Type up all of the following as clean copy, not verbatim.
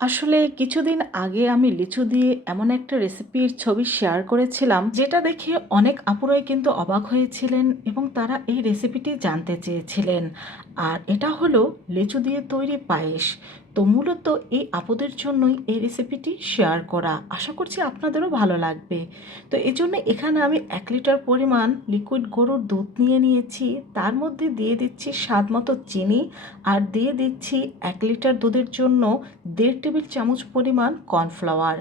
আসলে কিছুদিন আগে আমি লিচু দিয়ে এমন একটা রেসিপির ছবি শেয়ার করেছিলাম যেটা দেখে অনেক আপুরাই কিন্তু অবাক হয়েছিলেন এবং তারা এই রেসিপিটি জানতে চেয়েছিলেন। আর এটা হলো লিচু দিয়ে তৈরি পায়েস। তো মূলত এই আপুদের জন্যই এই রেসিপিটি শেয়ার করা, আশা করছি আপনাদেরও ভালো লাগবে। তো এই জন্য এখানে আমি 1 লিটার পরিমাণ লিকুইড গরুর দুধ নিয়ে নিয়েছি, তার মধ্যে দিয়ে দিচ্ছি স্বাদ মতো চিনি, আর দিয়ে দিচ্ছি 1 লিটার দুধের জন্য 1.5 টেবিল চামচ পরিমাণ কর্নফ্লাওয়ার।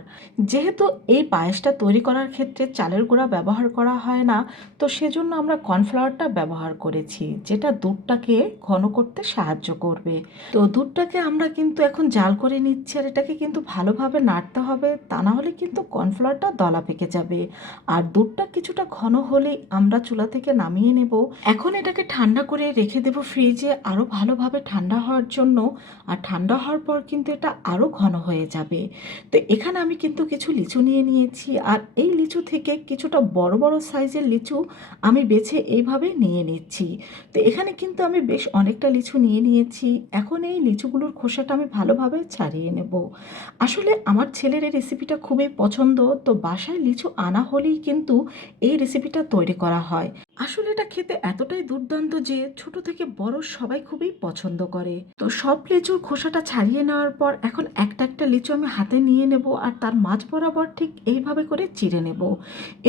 যেহেতু এই পায়েসটা তৈরি করার ক্ষেত্রে চালের গুঁড়া ব্যবহার করা হয় না, তো সেজন্য আমরা কর্নফ্লাওয়ারটা ব্যবহার করেছি, যেটা দুধটাকে ঘন করতে সাহায্য করবে। তো দুধটাকে আমরা কিন্তু এখন জাল করে নিচ্ছি, আর এটাকে কিন্তু ভালোভাবে নাড়তে হবে, তা না হলে কিন্তু কর্নফ্লাওয়ারটা দলা পেকে যাবে। আর দুধটা কিছুটা ঘন হলেই আমরা চুলা থেকে নামিয়ে নেব। এখন এটাকে ঠান্ডা করে রেখে দেব ফ্রিজে আরও ভালোভাবে ঠান্ডা হওয়ার জন্য। আর ঠান্ডা হওয়ার পর কিন্তু এটা আরও ঘন হয়ে যাবে। তো এখানে আমি কিন্তু কিছু লিচু নিয়ে নিয়েছি, আর এই লিচু থেকে কিছুটা বড় বড় সাইজের লিচু আমি বেছে এইভাবে নিয়ে নিচ্ছি। তো এখানে কিন্তু আমি বেশ অনেকটা লিচু নিয়ে নিয়েছি। এখন এই লিচুগুলোর খোসাটা আমি ভালোভাবে ছাড়িয়ে নেব। আসলে আমার ছেলের এই রেসিপিটা খুবই পছন্দ, তো বাসায় লিচু আনা হলেই কিন্তু এই রেসিপিটা তৈরি করা হয়। আসলে এটা খেতে এতটাই দুর্দান্ত যে ছোট থেকে বড় সবাই খুবই পছন্দ করে। তো সব লিচুর খোসাটা ছাড়িয়ে নেওয়ার পর এখন একটা একটা লিচু আমি হাতে নিয়ে নেব, আর তার মাঝ বরাবর ঠিক এইভাবে করে চিড়ে নেব।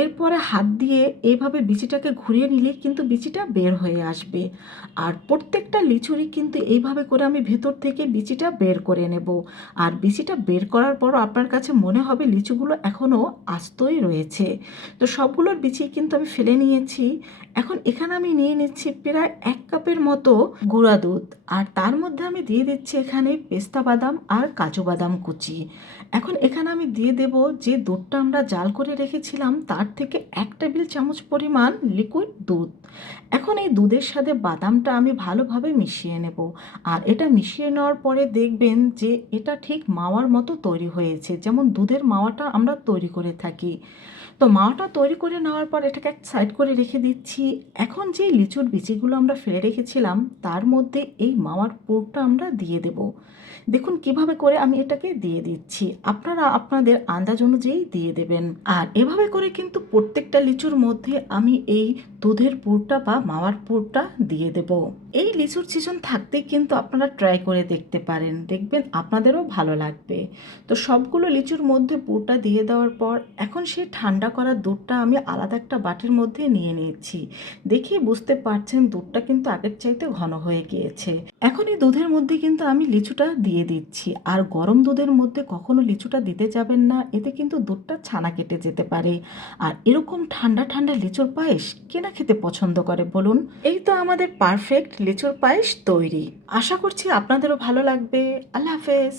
এরপরে হাত দিয়ে এইভাবে বিচিটাকে ঘুরিয়ে নিলেই কিন্তু বিচিটা বের হয়ে আসবে। আর প্রত্যেকটা লিচুরই কিন্তু এইভাবে করে আমি ভেতর থেকে বিচিটা বের করে নেব। আর বিচিটা বের করার পরও আপনার কাছে মনে হবে লিচুগুলো এখনও আস্তই রয়েছে। তো সবগুলোর বিচি কিন্তু আমি ফেলে নিয়েছি। এখন এখানে আমি নিয়ে নিচ্ছি প্রায় 1 কাপের মতো গুঁড়া দুধ, আর তার মধ্যে আমি দিয়ে দিচ্ছি এখানে পেস্তা বাদাম আর কাজু বাদাম কুচি। এখন এখানে আমি দিয়ে দেব যে দুধটা আমরা জাল করে রেখেছিলাম তার থেকে 1 টেবিল চামচ পরিমাণ লিকুইড দুধ। এখন এই দুধের সাথে বাদামটা আমি ভালোভাবে মিশিয়ে নেব। আর এটা মিশিয়ে নেওয়ার পরে দেখবেন যে এটা ঠিক মাওয়ার মতো তৈরি হয়েছে, যেমন দুধের মাওয়াটা আমরা তৈরি করে থাকি। তো মাওয়াটা তৈরি করে নেওয়ার পর এটাকে এক সাইড করে রেখে দিচ্ছি। এখন যে লিচুর বিচিগুলো আমরা ফেলে রেখেছিলাম তার মধ্যে এই মাওয়ার পুরটা আমরা দিয়ে দেব। দেখুন কিভাবে করে আমি এটাকে দিয়ে দিচ্ছি, আপনারা আপনাদের আন্দাজ অনুযায়ী দিয়ে দেবেন। আর এভাবে করে কিন্তু প্রত্যেকটা লিচুর মধ্যে আমি এই দুধের পুরটা বা মাওয়ার পুরটা দিয়ে দেব। এই লিচুর সিজন থাকতেই কিন্তু আপনারা ট্রাই করে দেখতে পারেন, দেখবেন আপনাদেরও ভালো লাগবে। তো সবগুলো লিচুর মধ্যে পুরটা দিয়ে দেওয়ার পর এখন সেই ঠান্ডা করা দুধটা আমি আলাদা একটা বাটির মধ্যে নিয়ে নিয়েছি। দেখেই বুঝতে পারছেন দুধটা কিন্তু আগের চাইতে ঘন হয়ে গিয়েছে। এখন এই দুধের মধ্যে কিন্তু আমি লিচুটা দিয়ে দিচ্ছি। আর গরম দুধের মধ্যে কখনো লিচুটা দিতে যাবেন না, এতে কিন্তু দুধটা ছানা কেটে যেতে পারে। আর এরকম ঠান্ডা ঠান্ডা লিচুর পায়েস কে না খেতে পছন্দ করে বলুন। এই তো আমাদের পারফেক্ট লিচুর পায়েস তৈরি। আশা করছি আপনাদেরও ভালো লাগবে। আল্লাহ হাফেজ।